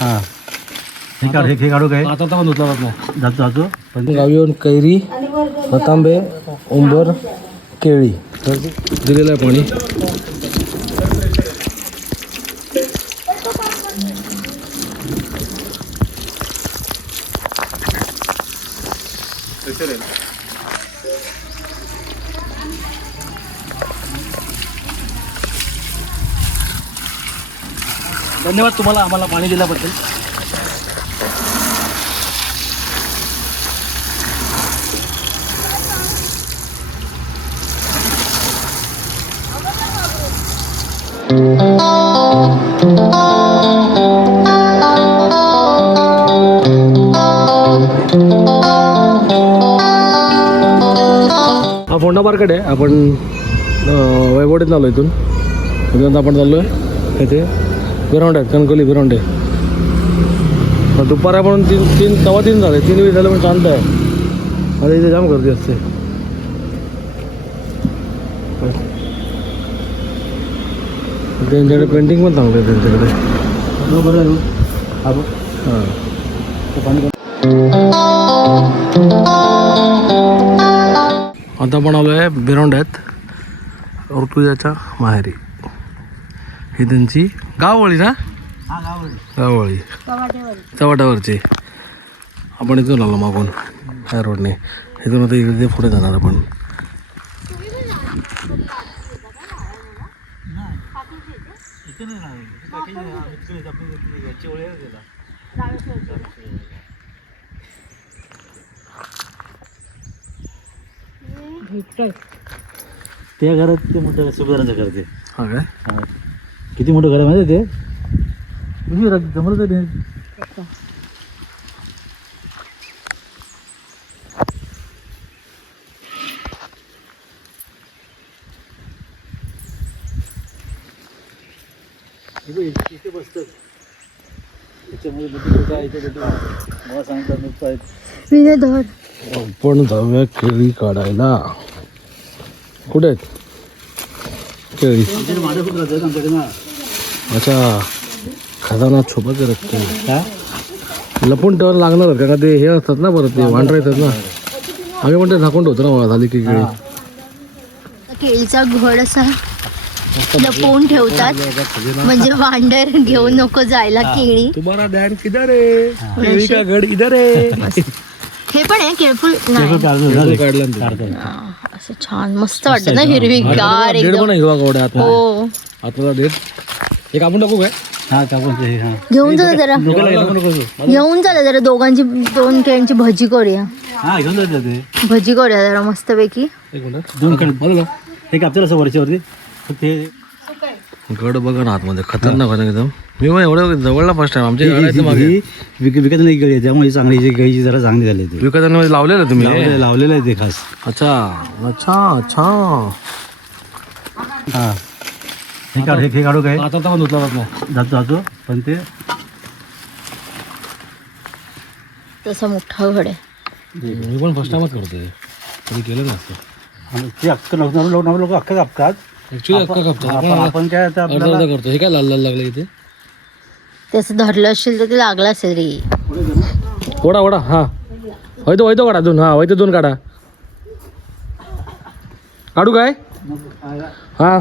हा. हे काढ हे काढू काय? आता तर पण धुतला जात नाही जातो जातो. पण गावी येऊन कैरी रतांबे उंबर केळी. तर दिलेलं आहे पाणी. धन्यवाद तुम्हाला आम्हाला पाणी दिल्याबद्दल. हा फोंडा मार्केट आहे. आपण अं, वैभवडीत आलो इथून. इथून आपण चाललो आहे इथे बिरवंडे आहेत कणकोली बिरवंडे पण दुपार म्हणून तीन तीन सव्वा तीन झाले. तीन वेळ झाले म्हणजे पण शांत आहे. आता इथे जाम गर्दी असते. त्यांच्याकडे पेंटिंग पण चांगलं आहे त्यांच्याकडे. आता पण आलो आहे बिरोंड्यात ऋतुजाच्या माहेरी. ही त्यांची गाववळी ना? हा गाव गाववळी चव्हाट्यावरची. आपण इथून आलो मागून ह्या रोडने. इथून आता इकडे पुढे जाणार आपण. त्या घरात ते मोठं सुभेदाराचं घर ते हा काय? हा. किती मोठं घर आहे माहिती आहे ते? तुम्ही जमलं तर ते. हे इथे बसतात मला सांगतात नुसतं आहेत. आपण जाऊया केळी काढायला. कुठे आहेत? केळी. माझ्या खूप राहतात आमच्याकडे ना. अच्छा. खजाना छुपाचे रखते काय लपून ठेवायला लागणार आहेत का? ते हे असतात ना परत ते वांढरे येतात ना? आम्ही म्हणते झाकून ठेवतो ना मला झाली की केळी केळीचा घड असा लपवून ठेवतात. म्हणजे वांडर घेऊन नको जायला केळी. तुम्हाला ध्यान किधर आहे? केळी का घड इधर आहे? हे पण आहे केळफुल. हा, असं छान मस्त वाटतं ना हिरवीगार डेड एकदम. हिरवा आत हो. डेड एक आपण टाकू काय? हा ते हा घेऊन चला जरा. घेऊन चला जरा दोघांची दोन केळींची भजी करूया. हा घेऊन जाते ते. भजी करूया जरा मस्तपैकी. एक मिनिट. दोन कड का हे कापतील असं वरच्यावरती हे गड बघा ना आतमध्ये खतरनाक होता एकदम. मी पण एवढं जवळला फर्स्ट टाइम आमच्या गाड्या मागे. ही विक विकत नाही गळी त्यामुळे चांगली जी गळीची जरा चांगली झाली ती. विकतांमध्ये लावलेलं तुम्ही? हे? लावलेलं लावलेलं आहे ते खास. अच्छा अच्छा अच्छा. हा. हे काढ हे काढू काय? आता तर पण धुतला जात नाही जातो. जातो पण ते तसा मोठा घड आहे. मी पण फर्स्ट टाइमच करतोय. कधी केलं नसतं आणि ते अख्खं लोक लोक लोक अख्खं कापतात. ऍक्च्युली अक्का कापतो आपण काय आता आपल्याला करतो हे काय लाल लाल लागलं इथे? ते असं धरलं असेल तर ते लागलं असेल रे. ओढा ओढा हा. होयतो होयतो काढा दोन हा होयतो दोन काढा. काढू काय? हा.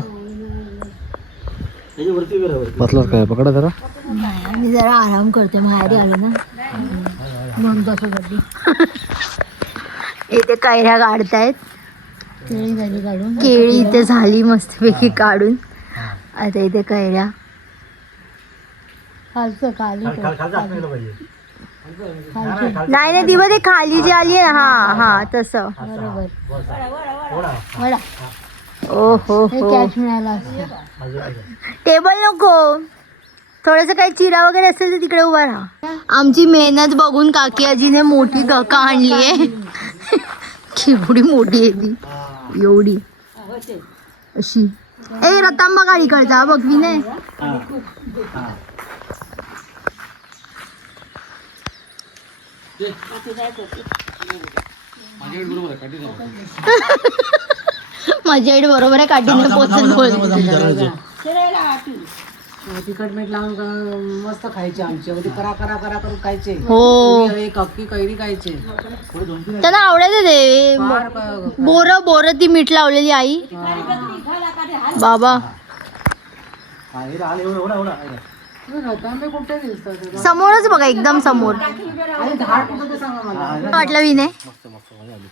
बसलाच काय? पकडा जरा. आम्ही जरा आराम करते माहेरी आलो ना. दोन तासासाठी इथे कैऱ्या काढतायत. केळी झाली काढून. केळी इथे झाली मस्तपैकी काढून. आता इथे कैऱ्या. खालचं खाली नाही नाही दिवस ते खाली जी आली आहे हा हा तसं. ओढा. ओ हो हो. टेबल नको. थोडस काही चिरा वगैरे असेल तर तिकडे उभा राहा. आमची मेहनत बघून काकी आजीने मोठी गका आणली आहे. केवढी मोठी आहे ती. एवढी. अशी. ए रतांबा गाडी कळता बघ विनय. माझ्या आईड बरोबर आहे काठीने पोचून बोल. तिखट मीठ लावून का- मस्त खायचे आमचे. म्हणजे करा करा करा करून खायचे. हो. एक अक्की कैरी खायचे. त्यांना आवडायचं ते. फार क- बोर बोर ती मीठ लावलेली आई. बाबा. कुठे दिसतात? समोरच बघा एकदम समोर. आणि झाड कुठं ते सांगा मला. वाटलं विनय. मस्त मस्त मजा आली.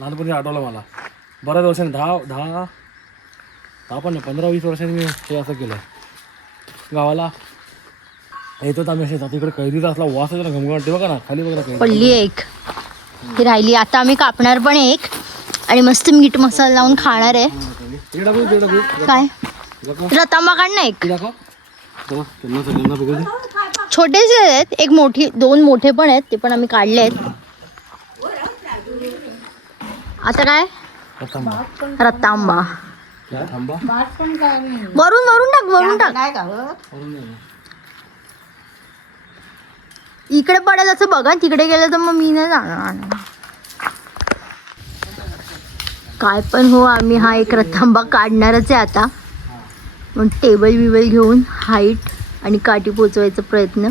लहानपणी आठवलं मला. बऱ्याच वर्षांनी दहा दहा दहा पण नाही पंधरा वीस वर्षांनी मी हे असं केलं गावाला येतो आम्ही शेतात तिकडे कैरीचा असला वास येतो ना घमघमट. ते बघा ना खाली बघा ना पडली एक. ही राहिली. आता आम्ही कापणार पण एक. आणि मस्त मीठ मसाला लावून खाणार आहे. इकडे इकडे. काय? दाखव, रतांबा काढ ना एक. इकडे दाखव. चला, त्यांना सगळ्यांना बघू दे. छोटेसे आहेत. एक मोठी दोन मोठे पण आहेत. ते पण आम्ही काढले आहेत आता काय. रतांबा. वरून वरून टाक वरून टाक. काय गावं इकडे पडेल असं बघा तिकडे गेलं तर मग मी नाही जाणार. काय पण हो आम्ही हा एक रतांबा काढणारच आहे आता. मग टेबल बिबल घेऊन हाईट आणि काठी पोचवायचा प्रयत्न.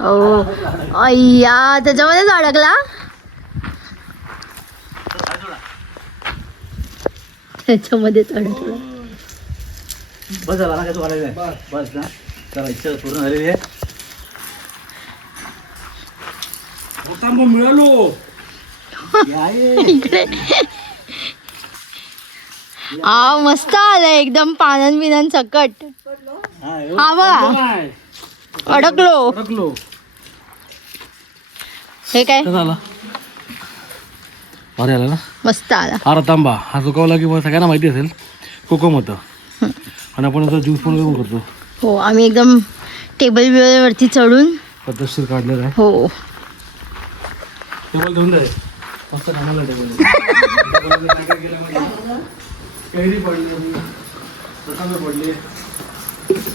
ओ अय्या त्याच्यामध्येच अडकला? त्याच्यामध्येच अडकला. बस झाला ना काय तू आलेला आहे बस ना चला इच्छा पूर्ण झालेली आहे. मिळालो. हे. इकडे मस्त आलंय एकदम पानन बिनन सकट. हा, हा बघा. अडकलो. अडकलो. हे काय? आला? भारी आला ना? मस्त आला. हा रतांबा हा सुकवला की मग सगळ्यांना माहिती असेल. कोकम होतं. आणि आपण आता ज्यूस पण करून करतो. हो आम्ही एकदम टेबल वरती चढून पद्धतशीर काढलेलं आहे हो. टेबल ठेवून दे. मस्त कामाला टेबल कैरी पडली. पडले.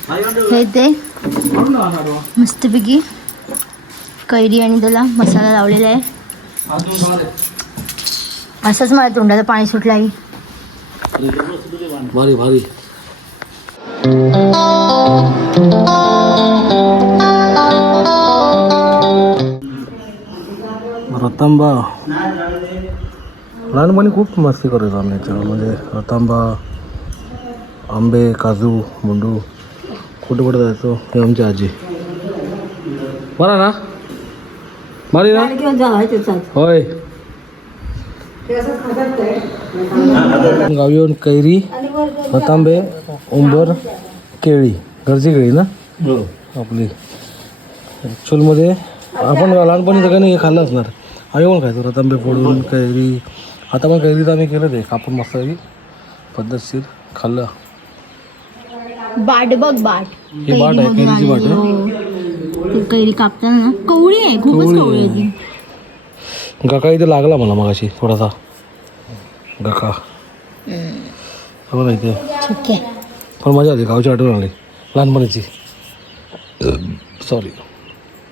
हा, ते. मस्तपैकी. कैरी आणि त्याला मसाला लावलेला आहे. असंच मला तोंडाला पाणी सुटलं आहे भारी भारी. रतांबा लहानपणी खूप मस्ती करायचो आम्ही याच्यावर. म्हणजे रतांबा आंबे काजू मुंडू कुठे कुठे जायचो हे आमची आजी. बरा ना? मारी ना. होय. गावी येऊन कैरी रतांबे उंबर केळी घरची केळी ना? हो. आपली. ॲक्च्युअलमध्ये आपण लहानपणी सगळ्यांनी हे खाल्लं असणार? आम्ही पण खायचो रतांबे फोडून कैरी. आता पण कैरीचं आम्ही केलं ते कापून मस्त पद्धतशीर खाल्लं. बाट बघ बाट. ही बाट आहे कैरीची बाट आहे. कैरी कापताना ना. कवळी आहे खूपच कवळी आहे ती. गका इथे लागला मला मगाशी थोडासा. गका. बघा इथे. ठीक आहे. पण मजा आली गावची आठवण आली. लहानपणीची. सॉरी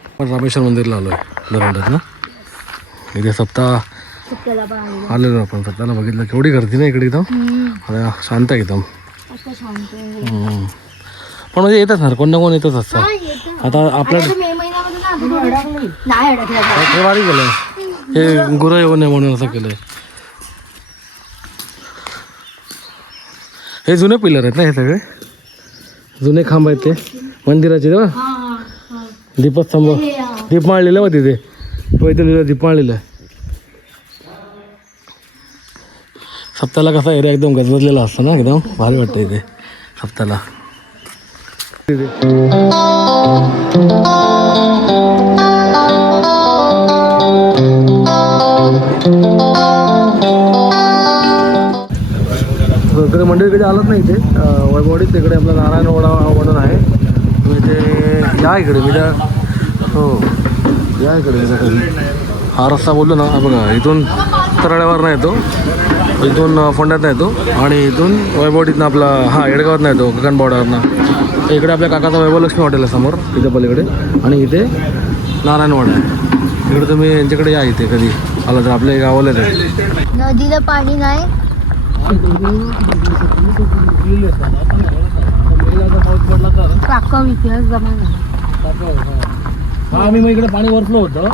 आपण रामेश्वर मंदिरला आलो आहे दरंडात ना? इथे सप्ताह पण आलेलं. आपण सप्ताहाला बघितलं. केवढी गर्दी ना इकडे एकदम. शांत आहे. एकदम. पण म्हणजे येतच ना कोण ना कोण येतच असतं. हा. आता आपल्या आता मे महिन्यामध्ये ना आपण थोडं- नाही. अडकलं. हे भारी केलं हे गुरं येऊ नये म्हणून असं केलंय. हे जुने पिलर आहेत ना हे सगळे? जुने खांब आहेत ते. मंदिराचे ना हा, हा. दीपस्तंभ. हे, हा. दीप माळलेलं बघ तिथे. तो लिहिलं दीप माळलेलं सप्ताला कसा एरिया एकदम गजबजलेला असतो ना एकदम? भारी वाटतं इथे सप्ताला तिथे इकडे मंदिर कधी आलंच नाही इथे वैभवडीत तिकडे आपला नारायण वडा म्हणून आहे. तुम्ही इथे या इकडे मी त्या हो या इकडे हा रस्ता बोललो ना बघा इथून तरळ्यावरनं येतो. इथून फोंड्यातनं येतो. आणि इथून वैभवडीतनं आपला हा येडगावातनं येतो येतो गगनबावड्यावरनं. तर इकडे आपल्या काकाचा वैभवलक्ष्मी हॉटेल आहे समोर इथे पलीकडे. आणि इथे नारायणवाडा आहे. इकडे तुम्ही यांच्याकडे या इथे कधी. आला तर आपल्या गावालाच आहे नदीला पाणी नाही. काका इतिहास जमा हा. आम्ही मग इकडे पाणी वरलं होतं.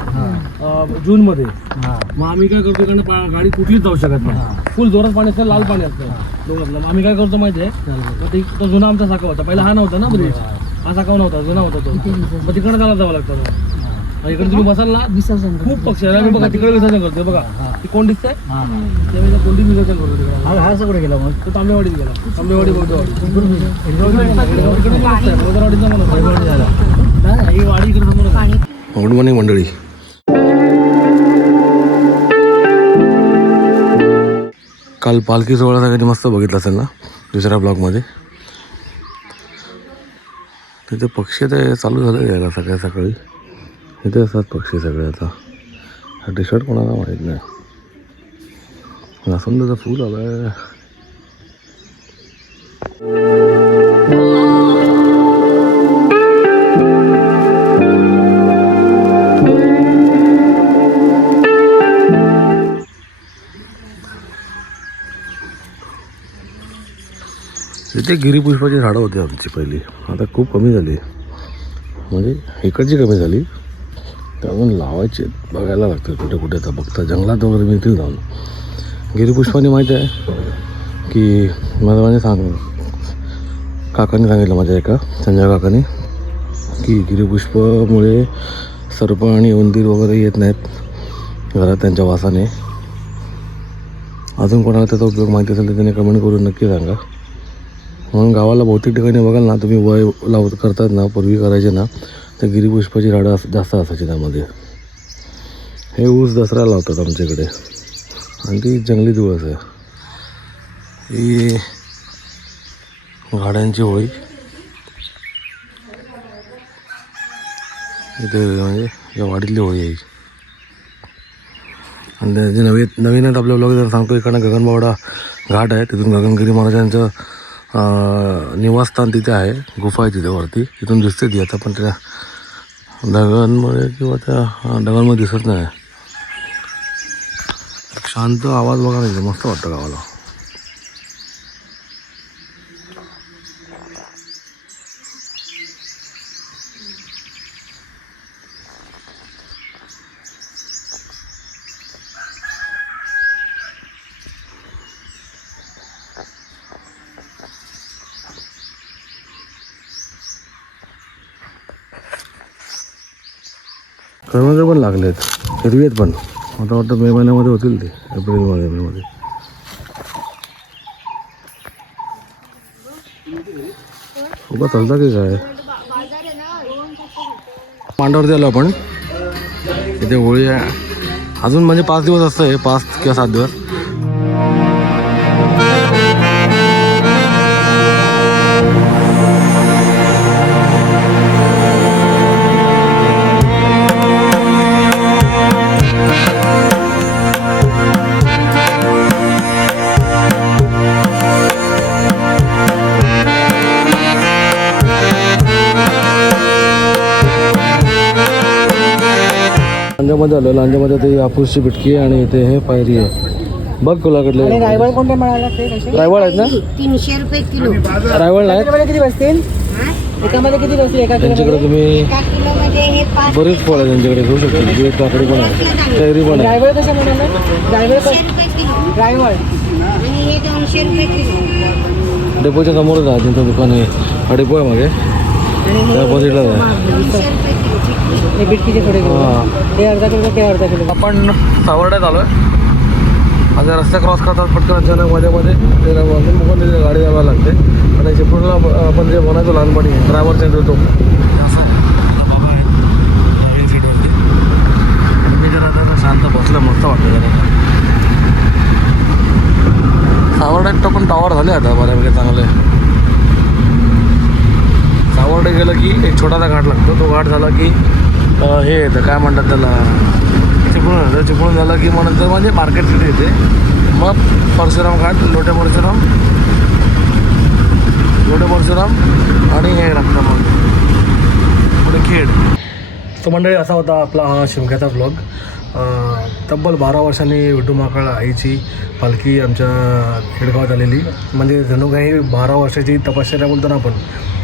जून मध्ये मग आम्ही काय करतो इकडे पा- गाडी कुठलीच जाऊ शकत नाही. फुल जोरात पाणी असतं लाल पाणी असतं. मग आम्ही काय करतो माहिती आहे मग ते- तो जुना आमचा साखा होता. पहिला हा नव्हता ना ब्रिज हा साखा नव्हता जुना होता तो. मग तिकडे त्याला जावं लागतं. इकडे तुम्ही बसाल ना विसर्जन खूप पक्षी आहे. आम्ही बघा तिकडे विसर्जन करतोय बघा. ती कोण दिसतंय? हा. त्यावेळेला कोणती विसर्जन करतो तिकडे हा सगळं गेला मग. तो तांबेवाडीत गेला. तांबेवाडी बौद्धवाडी इकडे नसतंय, बौद्धवाडीचा म्हणून काल पालखी सोहळा सगळ्यांनी मस्त बघितला असेल ना? दुसऱ्या ब्लॉगमध्ये. तिथे पक्षी ते चालू झाले यायला सकाळी सकाळी. इथे असतात पक्षी सगळे आता. हा टी शर्ट कोणाला माहीत नाही. जास्वंदाचं फूल आलं आहे इथे गिरीपुष्पाची झाडं होती आमची पहिली. आता खूप कमी झाली. म्हणजे इकडची कमी झाली त्यामुळे लावायचे बघायला लागतं कुठे कुठे. आता बघता जंगलात वगैरे मिळतील जाऊन. गिरीपुष्पाने माहिती आहे की मला माझ्या सांग काकांनी सांगितलं माझ्या एका संजय काकांनी की गिरीपुष्पामुळे सर्प आणि उंदीर वगैरे येत नाहीत घरात त्यांच्या वासाने. अजून कोणाला त्याचा उपयोग माहिती असेल तर त्याने कमेंट करून नक्की सांगा. म्हणून गावाला बहुतेक ठिकाणी बघाल ना तुम्ही वय लावत करतात ना पूर्वी करायचे ना तर गिरीपुष्पाची झाडं अस- जास्त असायची त्यामध्ये. हे ऊस दसरा लावतात आमच्या इकडे. आणि ती जंगली दिवस आहे. ही गाड्यांची होळी. इथे म्हणजे या वाडीतली होळी आहे. आणि त्याचे जे नवीन नवीन आहेत आपल्या ब्लॉग जर सांगतो इकडनं गगनबावडा घाट आहे तिथून गगनगिरी महाराजांचं निवासस्थान तिथे आहे. गुफा आहे तिथे वरती. तिथून दिसते ती आता पण त्या ढगांमुळे किंवा त्या ढगांमध्ये दिसत नाही. शांत आवाज बघा नाही मस्त वाटतं गावाला. कर्मचारी पण लागलेत. हिरवी आहेत पण. मला वाटतं मे महिन्यामध्ये होतील ते. एप्रिलमध्ये मेमध्ये. उभा चालता की काय? मांडावरती आलो आपण. इथे होळी आहे. अजून म्हणजे पाच दिवस असतं हे पाच किंवा सात दिवस. लांजामध्ये आलो. लांजामध्ये ते हापूसची पिटकी आहे आणि इथे हे पायरी आहे. बघ कोलाकडले आणि रायवळ कोणते म्हणाला ते कसे? रायवळ आहेत ना? तीनशे रुपये किलो. रायवळ एकामध्ये किती बसतील? एकामध्ये किती बसतील? एका त्यांच्याकडे तुम्ही हे बरेच फळ आहे त्यांच्याकडे घेऊ शकता. तिकडे काकडी पण आहे. कैरी पण आहे. रायवळ म्हणाला रायवळ तीनशे रुपये किलो. रायवळ. आणि हे दोनशे रुपये किलो. डेपोच्या समोरच आहे त्यांचं दुकान आहे. हा डेपो आहे मागे. हे बिटकीचे थोडे हां. ते अर्धा किलो ते अर्धा किलो? आपण सावर्ड्यात आलो आहे आता रस्ता क्रॉस करतात पटकन अचानक मध्ये मध्ये. तिथे गाडी यावं लागते. आणि चिपळूणला आपण जे बनायचो लहानपणी ड्रायव्हर सेंटर होतो. मी जरा आता शांत बसलं मस्त वाटतं जरा. सावर्ड्यात पण टावर झाले आता बऱ्यापैकी चांगले. गेलं की एक छोटासा घाट लागतो. तो घाट झाला की हे येतं. काय म्हणतात त्याला? चिपळूण. येतं चिपळूण झालं की मग नंतर म्हणजे मार्केट तिथे येते. मग परशुराम घाट लोटे परशुराम लोटे परशुराम आणि हे लागतं मग पुढे खेड. तो मंडळी असा होता आपला हा शिमक्याचा ब्लॉग तब्बल बारा वर्षांनी विठू माकाळ आईची पालखी आमच्या खेडगावात आलेली. म्हणजे जणू काही बारा वर्षाची तपश्चर्या बोलतो ना आपण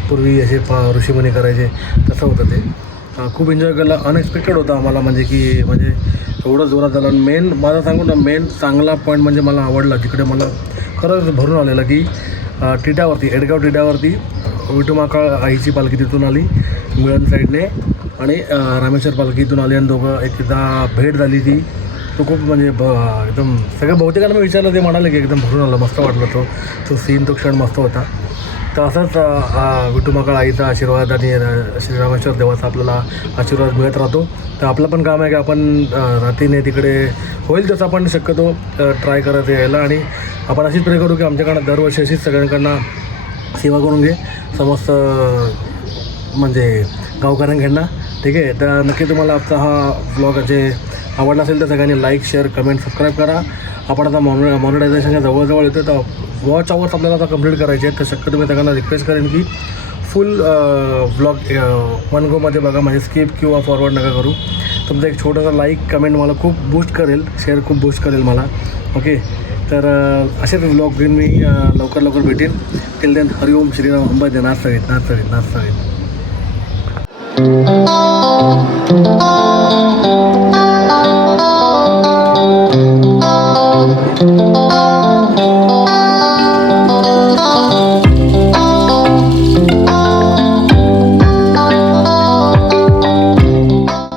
पूर्वी असे पा ऋषीमुनी करायचे तसं होतं ते. खूप एन्जॉय केला. अनएक्सपेक्टेड होता आम्हाला म्हणजे की म्हणजे एवढं जोरात झालं. मेन माझा सांगू ना मेन चांगला पॉईंट म्हणजे मला आवडला तिकडे मला खरंच भरून आलेलं की अं, टिटावरती एडगाव टिटावरती विटुमाकाळ आईची पालखी तिथून आली मिळन साईडने. आणि रामेश्वर पालखी इथून आली आणि दोघं एकदा भेट झाली ती. तो खूप म्हणजे ब एकदम सगळ्या बहुतेकांना मी विचारलं ते म्हणाले की एकदम भरून आलं मस्त वाटलं तो. तो सीन तो क्षण मस्त होता. तर असंच विठुमाकाळ आईचा आशीर्वाद आणि श्रीरामेश्वर श्री रामेश्वर देवाचा आपल्याला आशीर्वाद मिळत राहतो. तर आपलं पण काम आहे की आपण रातीने रात्रीने तिकडे होईल तसं आपण शक्यतो ट्राय करत यायला आणि आपण अशीच प्रे करू की आमच्याकडनं दरवर्षी अशीच सगळ्यांकडनं सेवा करून घे. समस्त म्हणजे गावकऱ्यांकडनं ठीक आहे? तर नक्की तुम्हाला आजचा हा ब्लॉग जे आवडला असेल तर सगळ्यांनी लाईक शेअर कमेंट सबस्क्राईब करा. आपण आता मॉन मॉनिटायझेशनच्या जवळजवळ येतो तर वॉच आवर्स आपल्याला आता कंप्लीट करायचे आहेत. तर शक्यतो मी सगळ्यांना रिक्वेस्ट करेन की फुल ब्लॉग वन गोमध्ये बघा म्हणजे स्किप किंवा फॉरवर्ड नका करू. तुमचा एक छोटासा लाईक कमेंट मला खूप बूस्ट करेल शेअर खूप बूस्ट करेल मला. ओके तर असेच ब्लॉग घेऊन मी लवकर लवकर भेटेन. टिल देन हरिओम श्रीराम अंबाजे नाथ सवित नाथ